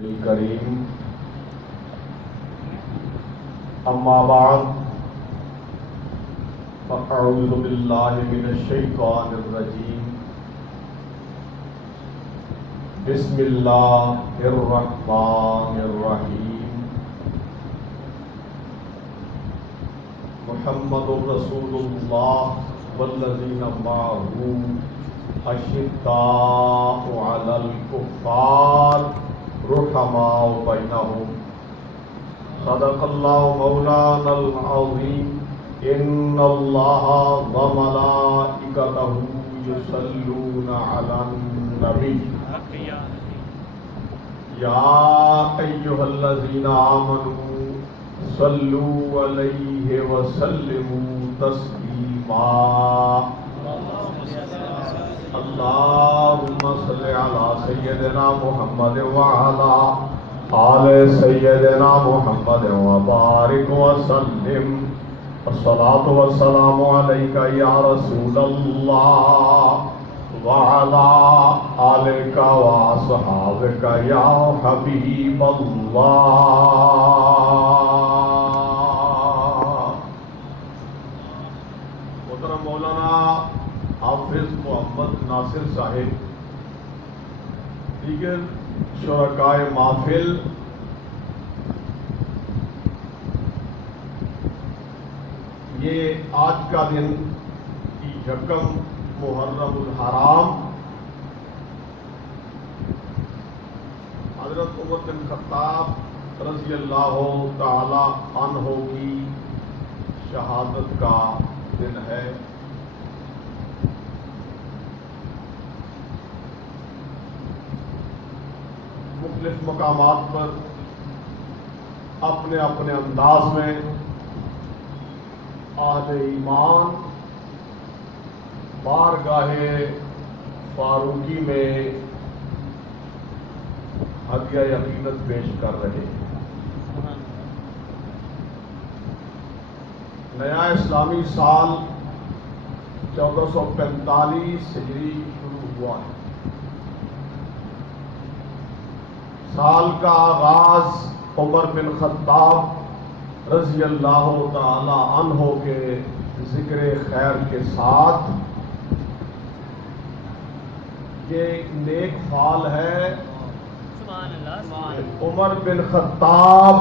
الكريم أما بعد فأعوذ بالله من الشيطان الرجيم بسم الله الرحمن الرحيم محمد رسول الله والذين معه أشداء على الكفار رحماء بينهم صدق الله مولانا العظيم إن الله وملائكته يصلون على النبي يا أيها الذين آمنوا صلوا عليه وسلموا تسليما اللهم صل على سيدنا محمد وعلى آل سيدنا محمد وبارك وسلم الصلاة والسلام عليك يا رسول الله وعلى آلك وأصحابك يا حبيب الله محترم مولانا حافظ محمد ناصر صاحب، دیگر شرکائے محفل، یہ آج کا دن یکم محرم الحرام حضرت عمر بن خطاب رضی اللہ تعالی عنہ کی شہادت کا دن ہے۔ مختلف مقامات پر اپنے اپنے انداز میں اہل ایمان بارگاہ فاروقی میں ہدیہ یقینت پیش کر رہے ہیں۔ نیا اسلامی سال 1445 ہجری شروع ہوا ہے۔ سال کا آغاز عمر بن خطاب رضی اللہ تعالی عنہ کے ذکر خیر کے ساتھ، یہ نیک فعل ہے۔ عمر بن خطاب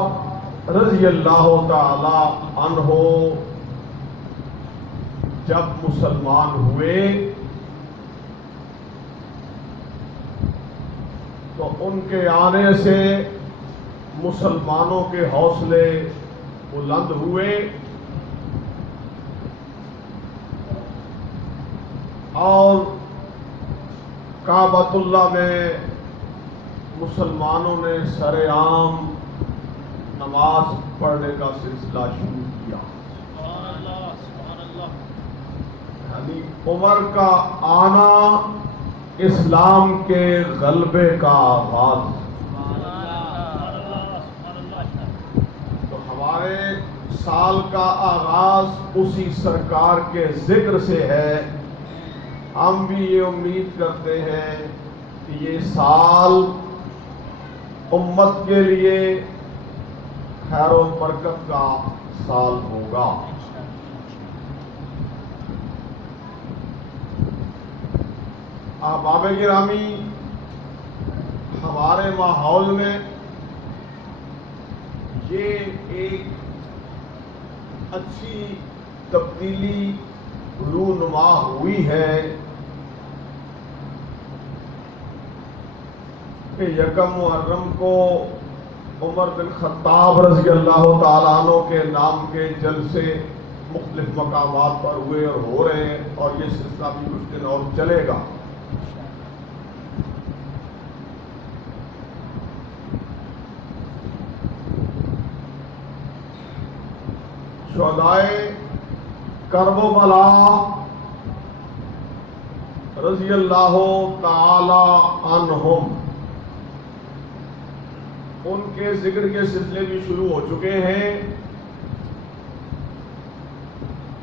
رضی اللہ تعالی عنہ جب مسلمان ہوئے تو ان کے آنے سے مسلمانوں کے حوصلے بلند ہوئے اور کعبۃ اللہ میں مسلمانوں نے سر عام نماز پڑھنے کا سلسلہ شروع کیا۔ یعنی عمر کا آنا اسلام کے غلبے کا آغاز۔ تو ہمارے سال کا آغاز اسی سرکار کے ذکر سے ہے۔ ہم بھی یہ امید کرتے ہیں کہ یہ سال امت کے لیے خیر و برکت کا سال ہوگا۔ احباب گرامی، ہمارے ماحول میں یہ ایک اچھی تبدیلی رونما ہوئی ہے کہ یکم محرم کو عمر بن خطاب رضی اللہ تعالیٰ عنہ کے نام کے جلسے مختلف مقامات پر ہوئے اور ہو رہے ہیں، اور یہ سلسلہ بھی کچھ دن اور چلے گا۔ شہدائے کربلا رضی اللہ تعالی عنہم، ان کے ذکر کے سلسلے بھی شروع ہو چکے ہیں۔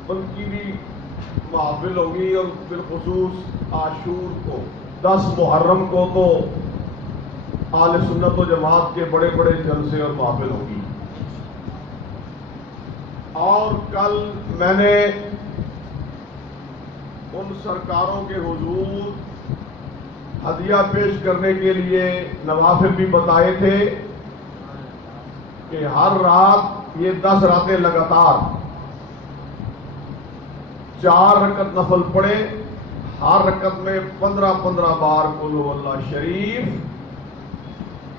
ان کی بھی محافل ہوگی، اور بالخصوص عاشور کو 10 محرم کو تو اہل سنت و جماعت کے بڑے بڑے جلسے اور محافل ہوگی. اور کل میں نے ان سرکاروں کے حضور ہدیہ پیش کرنے کے لیے نوافل بھی بتائے تھے کہ ہر رات یہ 10 راتیں لگاتار 4 رکعت نفل پڑھے، ہر رکعت میں 15 بار قل هو اللہ شریف.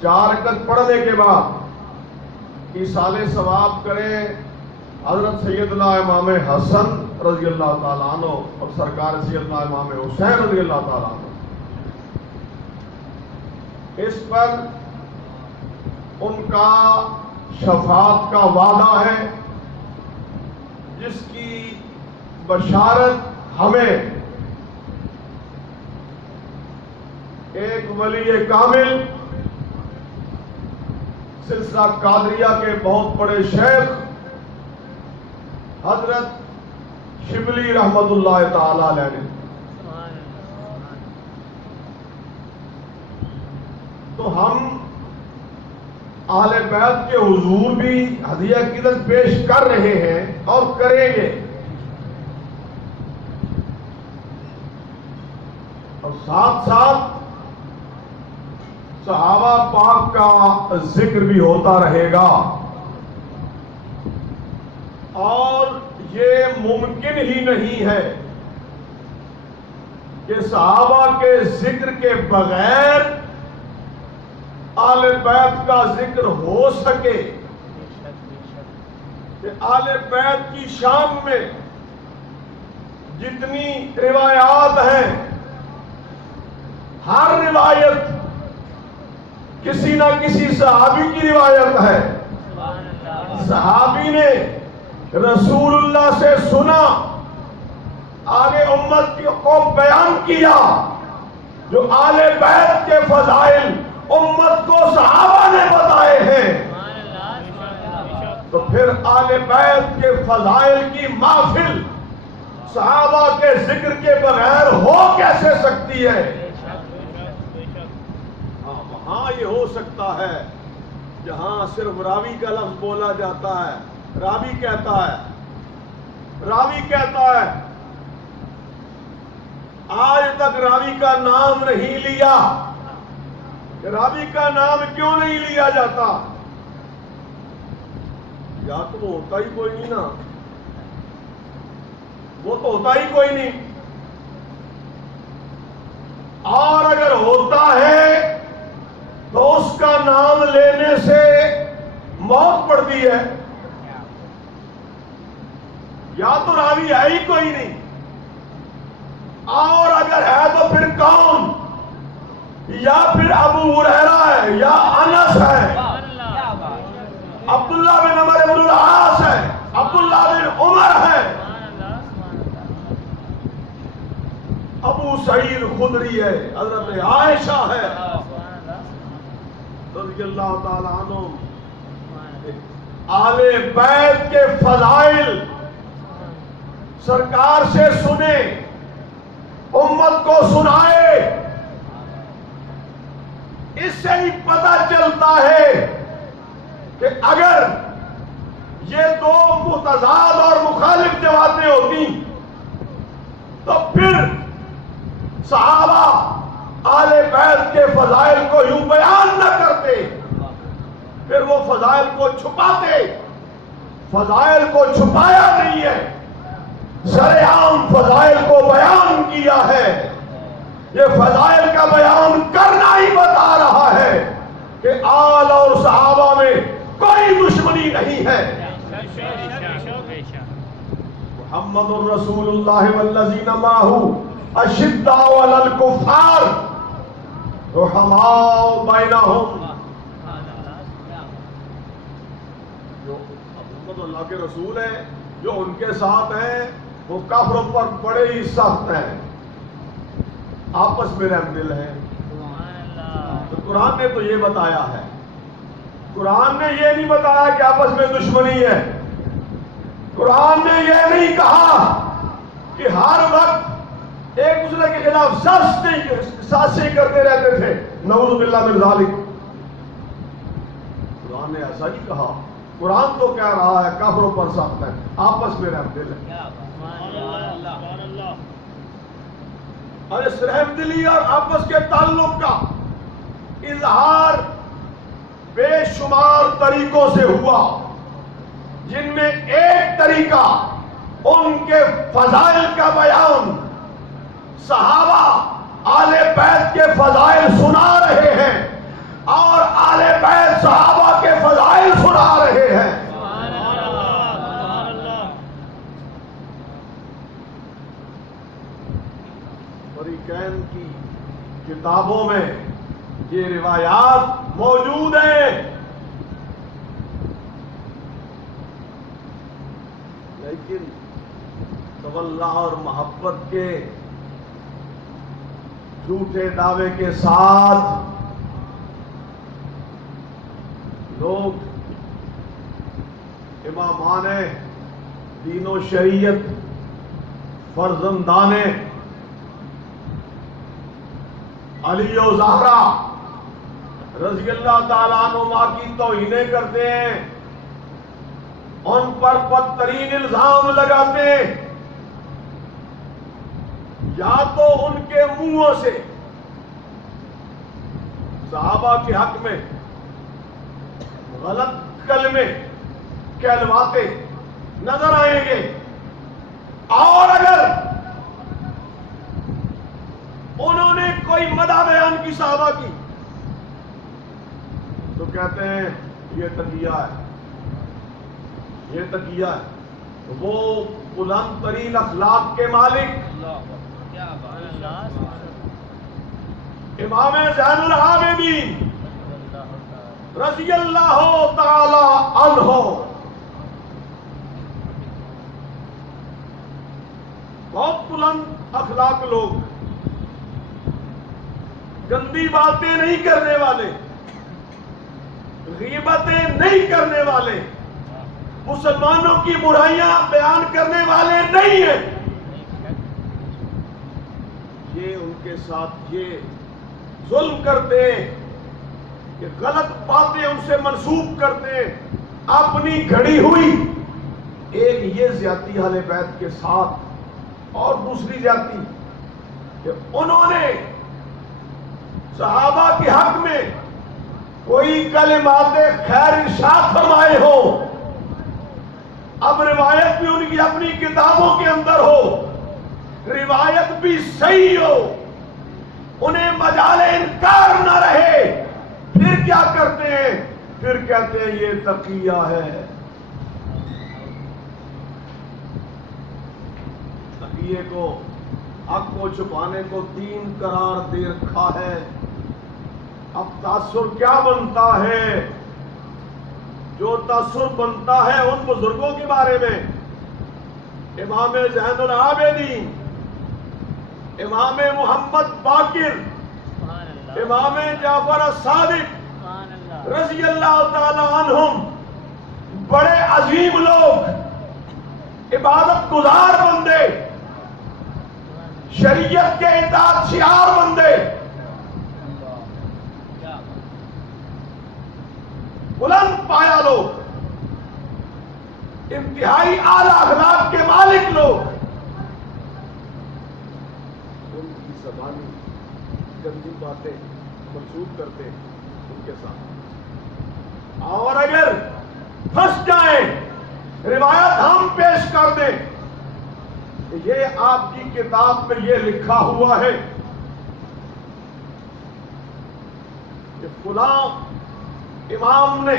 4 رکعت پڑھنے کے بعد ایصال ثواب کریں حضرت سیدنا امام حسن رضی اللہ تعالیٰ عنہ اور سرکار سیدنا امام حسین رضی اللہ تعالیٰ عنہ. اس پر ان کا شفاعت کا وعدہ ہے جس کی بشارت ہمیں ایک ولی کامل سلسلہ قادریہ کے بہت بڑے شیخ حضرت شبلی رحمت اللہ تعالی علیہ نے. تو ہم اہل بیت کے حضور بھی ہدیہ عقیدت پیش کر رہے ہیں اور کریں گے، اور ساتھ ساتھ صحابہ پاک کا ذکر بھی ہوتا رہے گا. اور یہ ممکن ہی نہیں ہے کہ صحابہ کے ذکر کے بغیر اہل بیت کا ذکر ہو سکے، کہ اہل بیت کی شان میں جتنی روایات ہیں ہر روایت کسی نہ کسی صحابی کی روایت ہے. صحابی نے رسول اللہ سے سنا، آگے امت کو بیان کیا. جو اہل بیت کے فضائل امت کو صحابہ نے بتائے ہیں، تو پھر اہل بیت کے فضائل کی محفل صحابہ کے ذکر کے بغیر ہو کیسے سکتی ہے؟ ہاں یہ ہو سکتا ہے جہاں صرف راوی کا لفظ بولا جاتا ہے. راوی کہتا ہے آج تک راوی کا نام نہیں لیا. راوی کا نام کیوں نہیں لیا جاتا؟ یا تو وہ ہوتا ہی کوئی نہیں نا، وہ تو ہوتا ہی کوئی نہیں. اور اگر ہوتا ہے تو اس کا نام لینے سے موت پڑتی ہے. یا تو راوی ہے ہی کوئی نہیں، اور اگر ہے تو پھر کون؟ یا پھر ابو ہریرہ ہے، یا انس ہے، عبداللہ بن عمر بن العاص ہے، عبداللہ بن عمر ہے، ابو سعید خدری ہے، حضرت عائشہ ہے رضی اللہ تعالیٰ عنہ. اہل بیت کے فضائل سرکار سے سنے، امت کو سنائے. اس سے ہی پتہ چلتا ہے کہ اگر یہ دو متضاد اور مخالف جماعتیں ہوتی تو پھر صحابہ اہل بیت کے فضائل کو یوں بیان نہ کرتے، پھر وہ فضائل کو چھپاتے. فضائل کو چھپایا نہیں ہے، سر عام فضائل کو بیان کیا ہے. یہ فضائل کا بیان کرنا ہی بتا رہا ہے کہ آل اور صحابہ میں کوئی دشمنی نہیں ہے. محمد الرسول اللہ والذین معہ اشداء علی الکفار رحماء بینہم. جو محمد اللہ کے رسول ہیں، جو ان کے ساتھ ہیں، وہ کافروں پر بڑے ہی سخت ہیں، آپس میں رحم دل ہیں. تو قرآن نے تو یہ بتایا ہے. قرآن نے یہ نہیں بتایا کہ آپس میں دشمنی ہے. قرآن نے یہ نہیں کہا کہ ہر وقت ایک دوسرے کے خلاف سازشیں کرتے رہتے تھے. نعوذ باللہ من ذالک. قرآن نے ایسا نہیں کہا. قرآن تو کہہ رہا ہے کافروں پر سخت ہے، آپس میں رحم دل ہے. اور اس رحم دلی اور آپس کے تعلق کا اظہار بے شمار طریقوں سے ہوا، جن میں ایک طریقہ ان کے فضائل کا بیان. صحابہ آل بیت کے فضائل سنا رہے ہیں اور آل بیت صحابہ کے فضائل سنا رہے ہیں. فریقین کی کتابوں میں یہ روایات موجود ہیں، لیکن تولا اور محبت کے جھوٹے دعوے کے ساتھ لوگ امامان دین و شریعت فرزندان علی و زہرا رضی اللہ تعالیٰ عنہما کی توہینیں کرتے ہیں، ان پر بدترین الزام لگاتے ہیں. یا تو ان کے منہوں سے صحابہ کے حق میں غلط کلمے کہلواتے نظر آئیں گے، اور اگر انہوں نے کوئی مدح بیان کی صحابہ کی تو کہتے ہیں یہ تقیہ ہے، یہ تقیہ ہے. وہ بلند ترین اخلاق کے مالک امام زین العابدین رضی اللہ تعالی عنہ بہت بلند اخلاق لوگ، گندی باتیں نہیں کرنے والے، غیبتیں نہیں کرنے والے، مسلمانوں کی برائیاں بیان کرنے والے نہیں ہیں. یہ ان کے ساتھ یہ ظلم کرتے ہیں کہ غلط باتیں ان سے منسوب کرتے ہیں. اپنی گھڑی ہوئی ایک یہ زیادتی اہل بیت کے ساتھ، اور دوسری زیادتی کہ انہوں نے صحابہ کے حق میں کوئی کلمات خیر ارشاد فرمائے ہو، اب روایت بھی ان کی اپنی کتابوں کے اندر ہو، روایت بھی صحیح ہو، انہیں مجال انکار نہ رہے، پھر کیا کرتے ہیں؟ پھر کہتے ہیں یہ تقیہ ہے. تقیے کو، حق کو چھپانے کو دین قرار دے رکھا ہے. اب تاثر کیا بنتا ہے؟ جو تاثر بنتا ہے ان بزرگوں کے بارے میں، امام زین العابدین، امام محمد باقر، امام جعفر الصادق رضی اللہ تعالی عنہم، بڑے عظیم لوگ، عبادت گزار بندے، شریعت کے اطاعت شعار بندے، بلند پایا لوگ، انتہائی اعلی اخلاق کے مالک لوگ، ان کی زبانی گندی باتیں منسوب کرتے ہیں ان کے ساتھ. اور اگر پھنس جائیں، روایت ہم پیش کر دیں کہ یہ آپ کی کتاب میں یہ لکھا ہوا ہے کہ فلاں امام نے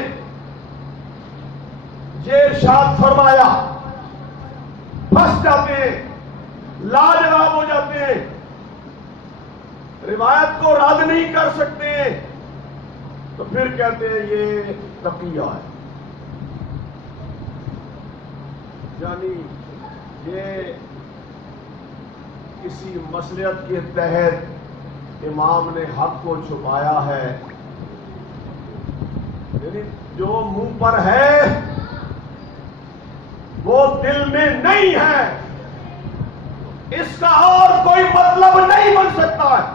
یہ ارشاد فرمایا، پھنس جاتے ہیں، لاجواب ہو جاتے ہیں، روایت کو رد نہیں کر سکتے، تو پھر کہتے ہیں یہ تقیہ ہے. یعنی یہ کسی مصلحت کے تحت امام نے حق کو چھپایا ہے، یعنی جو منہ پر ہے وہ دل میں نہیں ہے، اس کا اور کوئی مطلب نہیں بن سکتا ہے.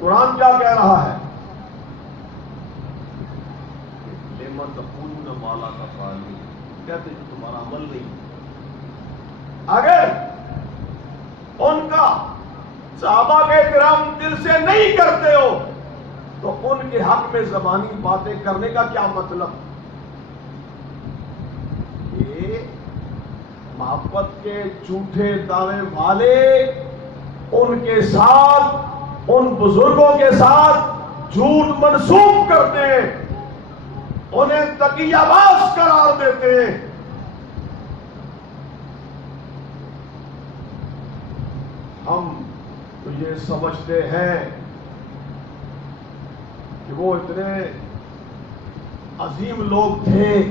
قرآن کیا کہہ رہا ہے؟ لِمَ تَقُولُونَ مَا لَا تَفْعَلُونَ، کہتے ہیں تمہارا عمل نہیں۔ اگر ان کا صحابہ کے کرام دل سے نہیں کرتے ہو تو ان کے حق میں زبانی باتیں کرنے کا کیا مطلب؟ یہ محبت کے جھوٹے دعوے والے ان کے ساتھ، ان بزرگوں کے ساتھ جھوٹ منسوب کرتے ہیں، انہیں تقیہ باز قرار دیتے ہیں۔ ہم تو یہ سمجھتے ہیں کہ وہ اتنے عظیم لوگ تھے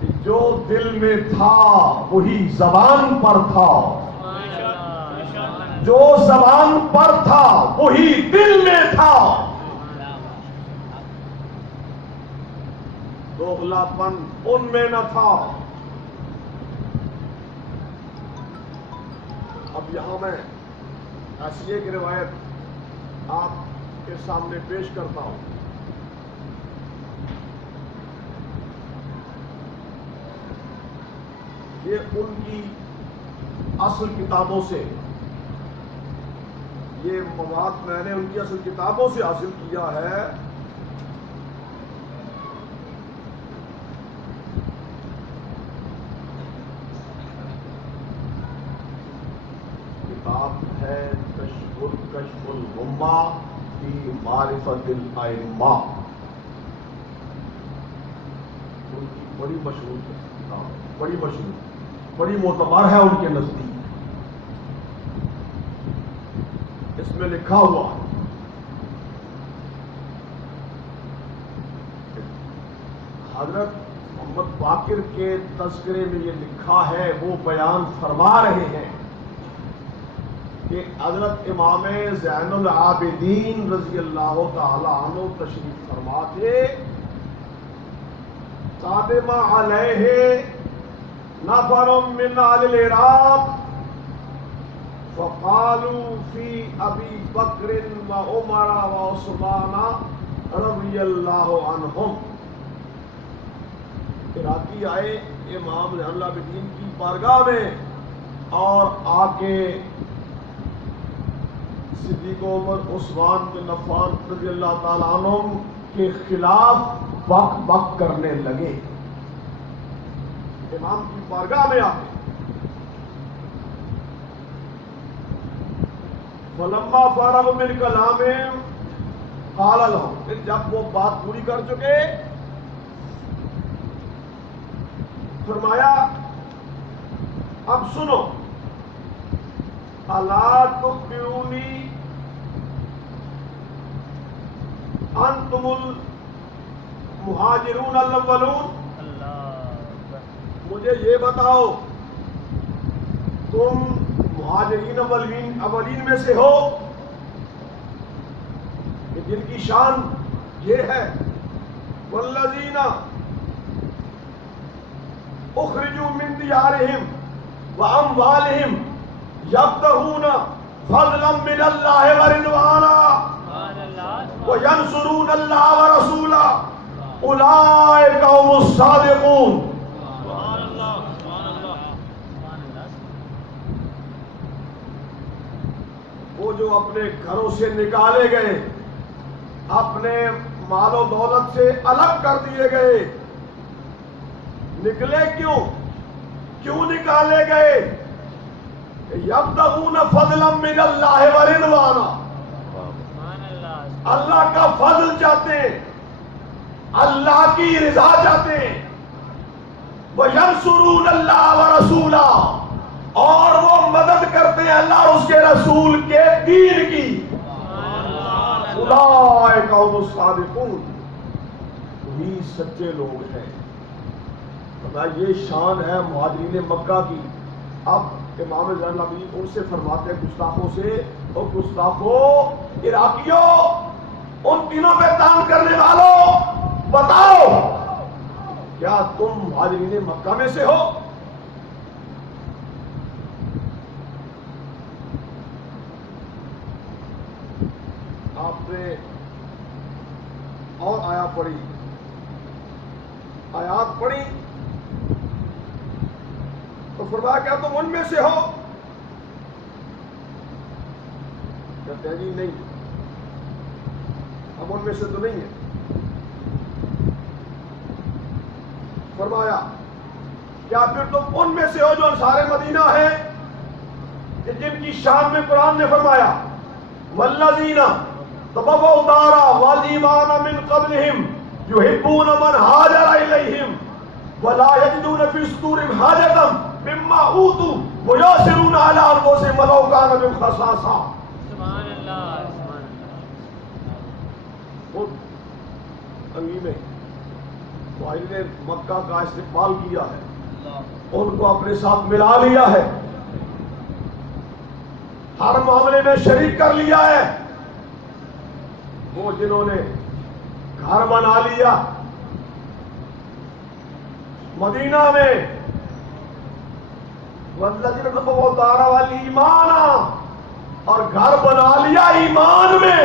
کہ جو دل میں تھا وہی زبان پر تھا، جو زبان پر تھا وہی دل میں تھا۔ دوغلاپن ان میں نہ تھا۔ اب یہاں میں ایسی ایک روایت آپ کے سامنے پیش کرتا ہوں۔ یہ ان کی اصل کتابوں سے، یہ مواد میں نے ان کی اصل کتابوں سے حاصل کیا ہے۔ کتاب ہے کشف الغمہ فی معرفت الائمہ، ان کی بڑی مشہور کتاب، بڑی مشہور، بڑی معتبر ہے ان کے نزدیک۔ اس میں لکھا ہوا حضرت محمد باقر کے تذکرے میں یہ لکھا ہے، وہ بیان فرما رہے ہیں کہ حضرت امام زین العابدین رضی اللہ تعالی عنہ تشریف فرما تھے، قادم علیہ نفر من اہل العراق فقالوا فی ابی بکر و عمر و عثمان رضی اللہ عنہم۔ عراقی آئے امام زین العابدین کی بارگاہ میں اور آ کے صدیق عمر عثمان بن عفان رضی اللہ تعالیٰ عنہ کے خلاف بک بک کرنے لگے۔ امام کی بارگاہ میں آتے، فلما فارغ من کلامہم قال لهم، پھر جب وہ بات پوری کر چکے فرمایا اب سنو، الا تخبرونی انتم المہاجرون الاولون، مجھے یہ بتاؤ تم مہاجرین اولین میں سے ہو کہ جن کی شان یہ ہے والذین اخرجوا من دیارہم واموالہم یبتغون فضلا من اللہ ورضوانا وینصرون اللہ ورسولہ اولئک هم الصادقون۔ وہ جو اپنے گھروں سے نکالے گئے، اپنے مال و دولت سے الگ کر دیے گئے، نکلے کیوں نکالے گئے؟ یبتغون فضلا من اللہ ورضوانا، اللہ کا فضل چاہتے ہیں، اللہ کی رضا چاہتے ہیں، وَيَنْصُرُونَ اللَّهَ وَرَسُولَهُ، اور وہ مدد کرتے ہیں اللہ اور اس کے رسول کے دین کی۔ اولئک هم الصادقون، وہی سچے لوگ ہیں۔ یہ شان ہے مہاجرین مکہ کی۔ اب امام زین العابدین ان سے فرماتے ہیں گستاخوں سے، اور گستاخوں، عراقیوں، ان تینوں پہ تان کرنے والوں، بتاؤ کیا تم مہاجرین مکہ میں سے ہو؟ آپ نے اور آیات پڑھی تو فرمایا کیا تم ان میں سے ہو؟ کہتے ہیں جی نہیں، ہم ان میں سے تو نہیں ہیں۔ فرمایا کیا پھر تم ان میں سے ہو جو انصار مدینہ ہیں کہ جن کی شان میں قرآن نے فرمایا والذین تبوؤا الدار والایمان من قبلہم یحبون من ہاجر الیہم ولا یجدون فی صدورہم حاجۃ مما اوتوا ویؤثرون علی انفسہم ولو کان بہم خصاصہ۔ سبحان اللہ، سبحان اللہ۔ خود انگی میں نے مکہ کا استقبال کیا ہے، ان کو اپنے ساتھ ملا لیا ہے، ہر معاملے میں شریک کر لیا ہے۔ وہ جنہوں نے گھر بنا لیا مدینہ میں، والذین تبوؤا الدار والایمان، اور گھر بنا لیا ایمان میں،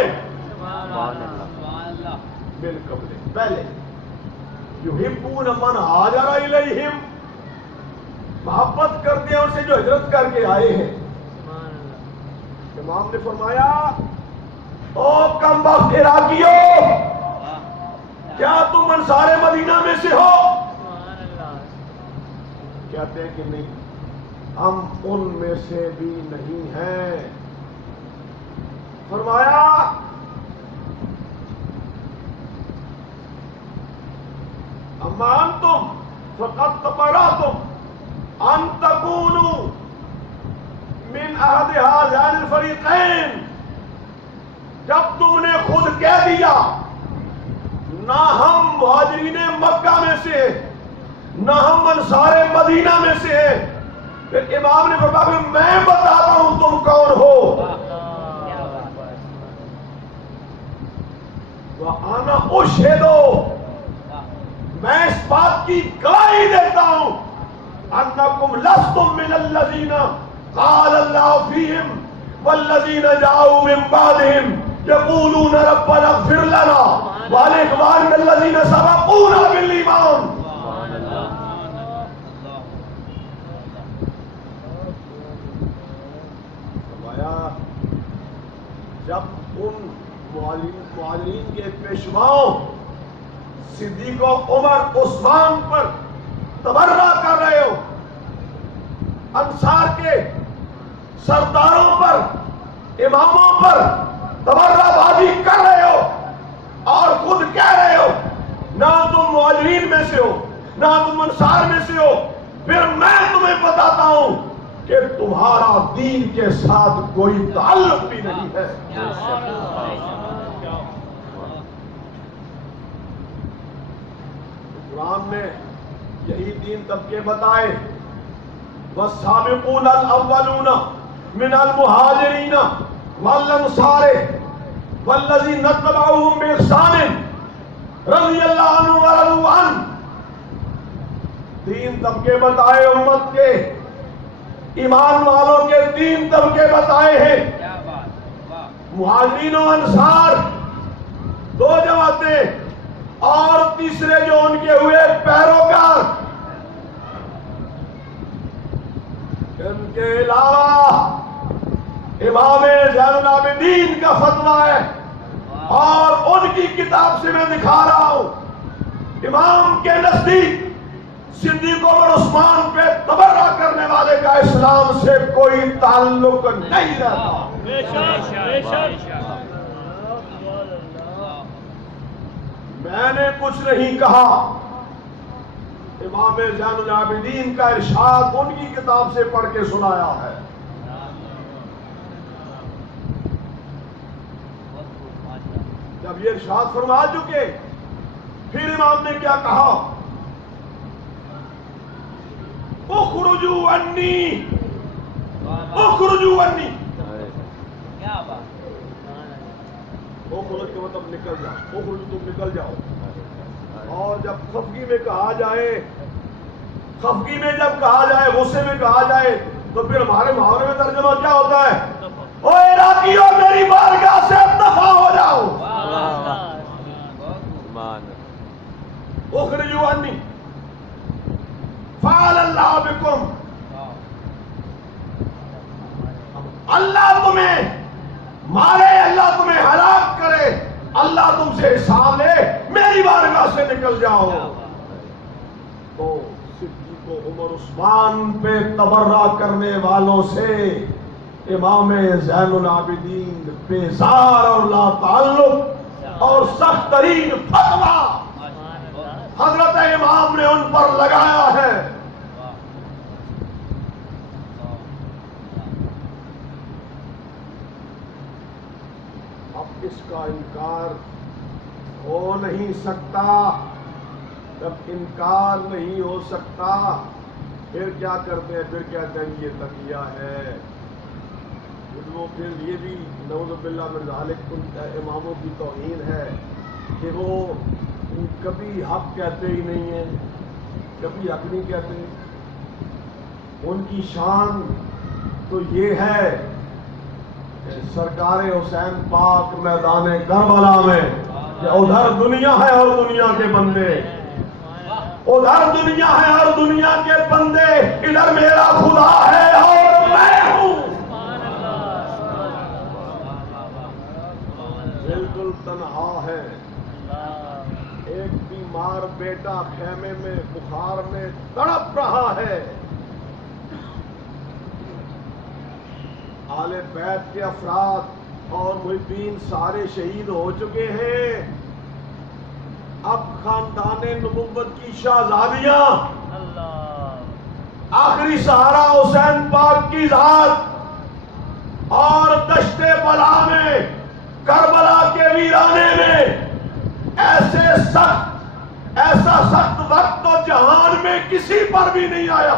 من قبل، پہلے یحبون من ہاجر الیہم، محبت کرتے ہیں ان سے جو ہجرت کر کے آئے ہیں۔ امام نے فرمایا او کم بخت عراقیو، کیا تم انصار مدینہ میں سے ہو؟ کہتے ہیں کہ نہیں، ہم ان میں سے بھی نہیں ہیں۔ فرمایا اما انتم فقد تبرأتم ان تکونوا من احد هذین الفریقین، جب تم نے خود کہہ دیا نہ ہم مہاجرین مکہ میں سے نہ ہم انصار مدینہ میں سے ہیں، پھر امام نے فرمایا کہ میں بتاتا ہوں تم کون ہو۔ وَأَنَا أُشْهِدُ، میں اس بات کی گواہی دیتا ہوں انکم لستم من الذین قال اللہ فیہم والذین جاؤوا من بعدہم یقولون ربنا اغفر لنا ولإخواننا الذین سبقونا بالایمان۔ جب ان معلمین کے پیشواؤں صدیق و عمر عثمان پر تبرہ کر رہے ہو، انصار کے سرداروں پر اماموں پر تبرہ بازی کر رہے ہو اور خود کہہ رہے ہو نہ تم مہاجرین میں سے ہو نہ تم انصار میں سے ہو، پھر میں تمہیں بتاتا ہوں کہ تمہارا دین کے ساتھ کوئی تعلق بھی نہیں ہے۔ قرآن نے یہی تین طبقے بتائے، والسابقون الاولون من المہاجرین والانصار والذین اتبعوہم بإحسان رضی اللہ عنہم ورضوا عنہ۔ تین طبقے بتائے امت کے، ایمان والوں کے تین طبقے بتائے ہیں، مہاجرین و انصار دو جماعتیں، اور تیسرے جو ان کے ہوئے پیروکار۔ ان کے علاوہ امام زین العابدین کا فتویٰ ہے، اور ان کی کتاب سے میں دکھا رہا ہوں امام کے نزدیک صدیق عمر عثمان پہ تبرہ کرنے والے کا اسلام سے کوئی تعلق نہیں رہتا۔ میں نے کچھ نہیں کہا، امام زین العابدین کا ارشاد ان کی کتاب سے پڑھ کے سنایا ہے۔ جب یہ ارشاد فرما چکے، پھر امام نے کیا کہا؟ اخرجوا عنی، اخرجوا عنی۔ اخرج کا مطلب نکل جاؤ، اخرج تم نکل جاؤ۔ اور جب خفگی میں کہا جائے، خفگی میں جب کہا جائے، غصے میں کہا جائے، تو پھر ہمارے محاورے میں ترجمہ کیا ہوتا ہے؟ او عراقیوں میری بارگاہ سے اللہ تم سے حساب لے، میری بارگاہ سے نکل جاؤ۔ تو صدیق و عمر عثمان پہ تبرہ کرنے والوں سے امام زین العابدین بیزار اور لا تعلق اور سخت ترین فتویٰ حضرت امام نے ان پر لگایا ہے۔ اب اس کا انکار ہو نہیں سکتا۔ جب انکار نہیں ہو سکتا پھر کیا کرتے ہیں؟ پھر کہتے ہیں یہ تقیہ ہے۔ وہ پھر یہ بھی نعوذ باللہ من ذالک ان اماموں کی توہین ہے کہ وہ کبھی حق کہتے ہی نہیں ہیں، کبھی حق نہیں کہتے۔ ان کی شان تو یہ ہے کہ سرکار حسین پاک میدان کربلا میں کہ ادھر دنیا ہے اور دنیا کے بندے، ادھر دنیا ہے اور دنیا کے بندے، ادھر میرا خدا ہے اور میں ہوں۔ بالکل تنہا ہے۔ ایک بیمار بیٹا خیمے میں بخار میں تڑپ رہا ہے۔ آل بیت کے افراد اور محبین سارے شہید ہو چکے ہیں۔ اب خاندان نبوت کی شہزادیاں آخری سہارا حسین پاک کی ذات اور دشت بلا میں کربلا کے ویرانے میں ایسا سخت وقت تو جہان میں کسی پر بھی نہیں آیا۔